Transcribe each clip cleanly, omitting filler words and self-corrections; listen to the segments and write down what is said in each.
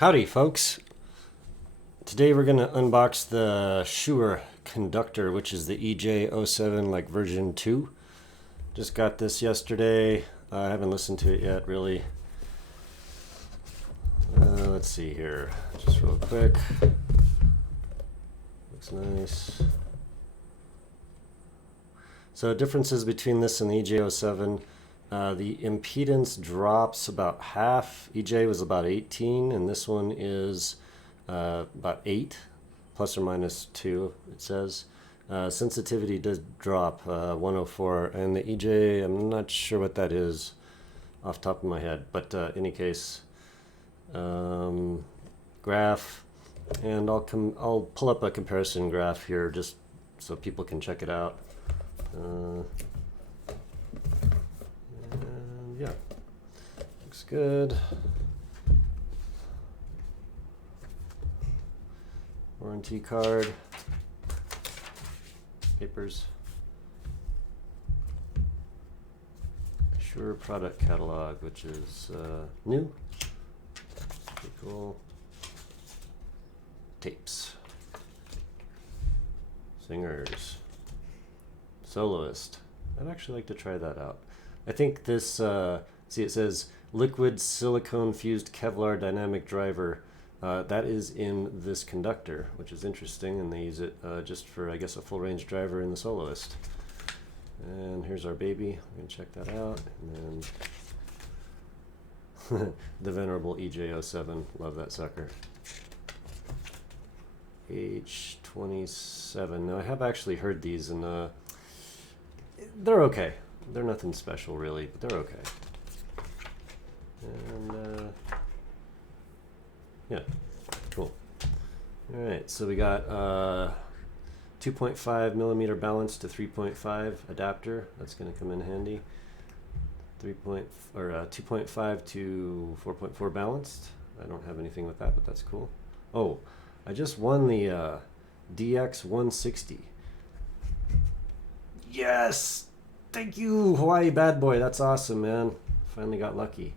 Howdy, folks. Today we're going to unbox the Shuoer Conductor, which is the EJ07 like version 2. Just got this yesterday. I haven't listened to it yet, really. Let's see here, just real quick. Looks nice. So differences between this and the EJ07. The impedance drops about half. EJ was about 18, and this one is about 8, plus or minus 2, it says. Sensitivity does drop 104, and the EJ, I'm not sure what that is off the top of my head, but any case, graph, and I'll pull up a comparison graph here just so people can check it out. And yeah, looks good. Warranty card, papers, Shuoer product catalog, which is new. Pretty cool. Tapes, singers, soloist. I'd actually like to try that out. I think this, see, it says liquid silicone fused Kevlar dynamic driver. That is in this conductor, which is interesting, and they use it just for, I guess, a full range driver in the soloist. And here's our baby. We're going to check that out. And then the venerable EJ07. Love that sucker. H27. Now, I have actually heard these, and they're okay. They're nothing special, really, but they're okay. And yeah, cool. All right, so we got 2.5 millimeter balance to 3.5 adapter. That's going to come in handy. 2.5 to 4.4 balanced. I don't have anything with that, but that's cool. Oh, I just won the DX160. Yes! Thank you, Hawaii bad boy. That's awesome, man. Finally got lucky.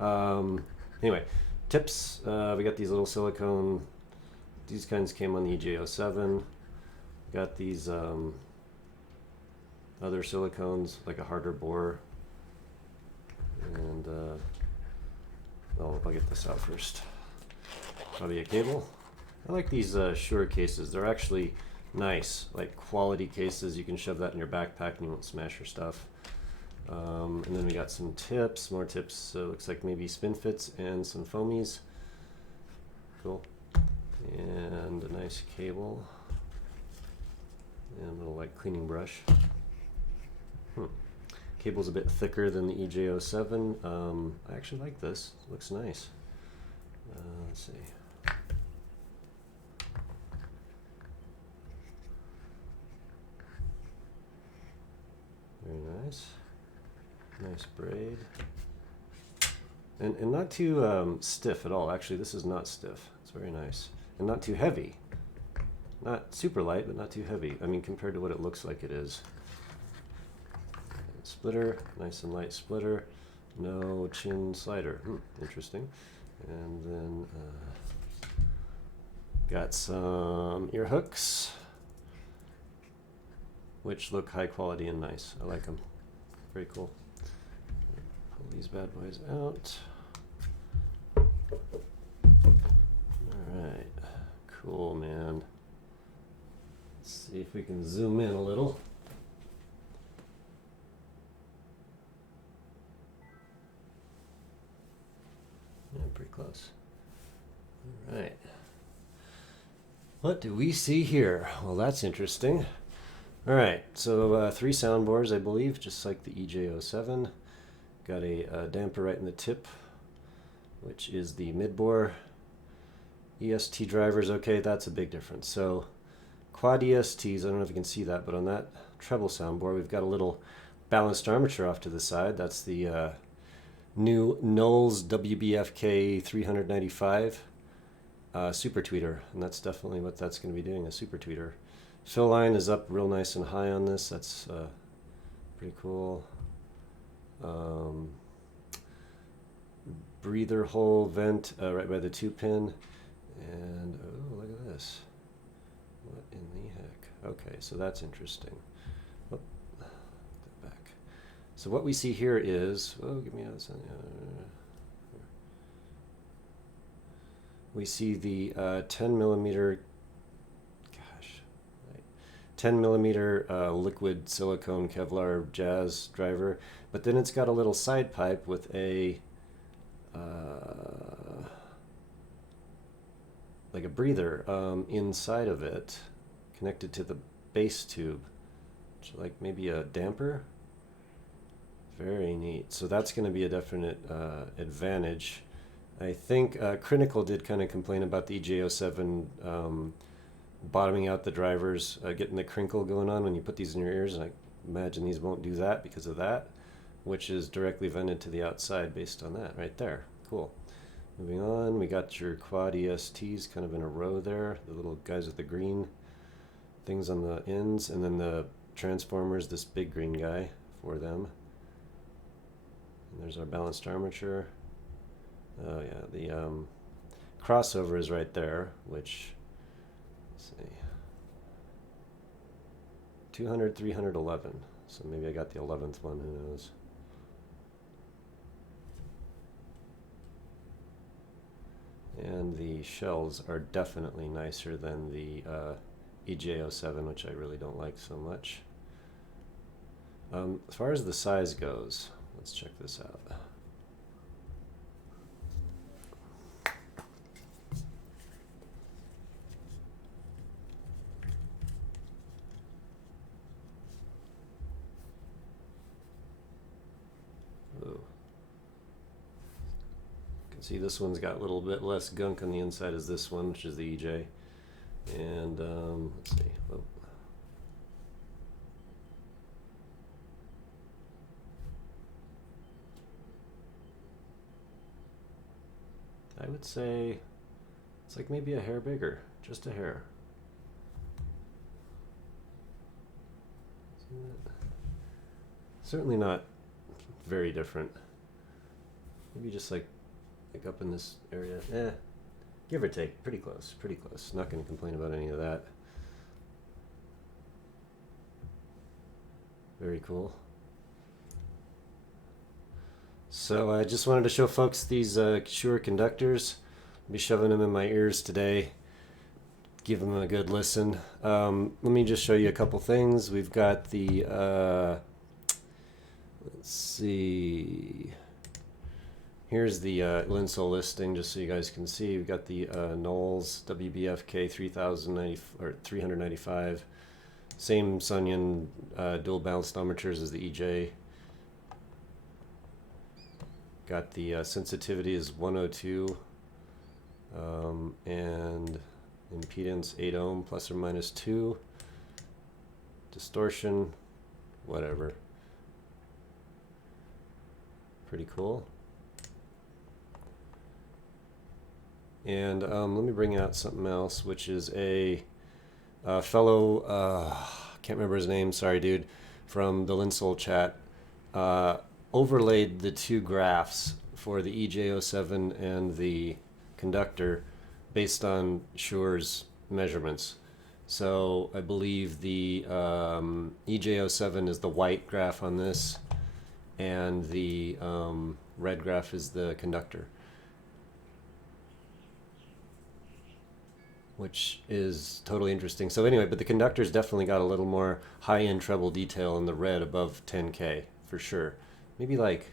Anyway, tips. We got these little silicone. These kinds came on the EJ07. Got these other silicones, like a harder bore. And I'll get this out first. Probably a cable. I like these Shuoer cases. They're actually nice, like quality cases. You can shove that in your backpack and you won't smash your stuff. And then we got some tips, more tips. So looks like maybe spin fits and some foamies. Cool. And a nice cable. And a little like cleaning brush. Cable's a bit thicker than the EJ07. I actually like this. It looks nice. Let's see. Very nice. Nice braid. And not too stiff at all. Actually, this is not stiff. It's very nice. And not too heavy. Not super light, but not too heavy. I mean, compared to what it looks like it is. Splitter, nice and light splitter. No chin slider. Interesting. And then got some ear hooks, which look high quality and nice. I like them. Very cool. Pull these bad boys out. Alright. Cool, man. Let's see if we can zoom in a little. Yeah, pretty close. Alright. What do we see here? Well, that's interesting. Alright, so 3 soundbores, I believe, just like the EJ07. Got a damper right in the tip, which is the mid-bore. EST drivers, okay, that's a big difference. So quad ESTs, I don't know if you can see that, but on that treble soundboard, we've got a little balanced armature off to the side. That's the new Knowles WBFK 395 super tweeter, and that's definitely what that's going to be doing, a super tweeter. Fill line is up real nice and high on this. That's pretty cool. breather hole vent right by the 2-pin. And oh, look at this. What in the heck? Okay, so that's interesting. Oh, back. So what we see here is, oh, give me another sign. We see the 10 millimeter, 10 millimeter liquid silicone Kevlar jazz driver, but then it's got a little side pipe with a like a breather inside of it, connected to the base tube, like maybe a damper. Very neat. So that's going to be a definite advantage. I think Critical did kind of complain about the EJ07 bottoming out the drivers, getting the crinkle going on when you put these in your ears, and I imagine these won't do that because of that, which is directly vented to the outside based on that right there. Cool. Moving on, we got your quad ESTs kind of in a row there, the little guys with the green things on the ends, and then the transformers, this big green guy for them. And there's our balanced armature. Oh yeah, the crossover is right there, which, let's see, 200, 311. So maybe I got the 11th one, who knows. And the shells are definitely nicer than the EJ07, which I really don't like so much. As far as the size goes, let's check this out. See, this one's got a little bit less gunk on the inside as this one, which is the EJ. And let's see. Oh. I would say it's like maybe a hair bigger, just a hair. Certainly not very different. Maybe just like up in this area, give or take, pretty close, pretty close. Not going to complain about any of that. Very cool. So I just wanted to show folks these Shuoer Conductors. I'll be shoving them in my ears today. Give them a good listen. Let me just show you a couple things. We've got the, let's see. Here's the Linsol listing, just so you guys can see. We've got the Knowles WBFK 395. Same Sunyan dual balanced armatures as the EJ. Got the sensitivity is 102. And impedance 8 ohm plus or minus 2. Distortion, whatever. Pretty cool. And let me bring out something else, which is a fellow, can't remember his name, sorry dude, from the Linsol chat, overlaid the two graphs for the EJ07 and the Conductor based on Shuoer's measurements. So I believe the EJ07 is the white graph on this, and the red graph is the Conductor, which is totally interesting. So anyway, but the Conductor's definitely got a little more high-end treble detail in the red above 10K, for sure. Maybe like,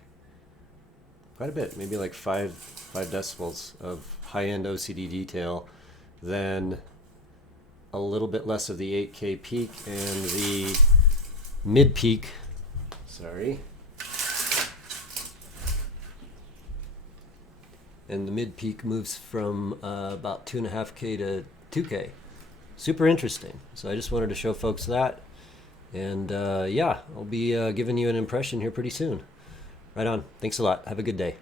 quite a bit, maybe like 5 decibels of high-end OCD detail, then a little bit less of the 8K peak, and the mid-peak, sorry, and the mid-peak moves from about 2.5K to 2K. Super interesting. So I just wanted to show folks that. And yeah, I'll be giving you an impression here pretty soon. Right on. Thanks a lot. Have a good day.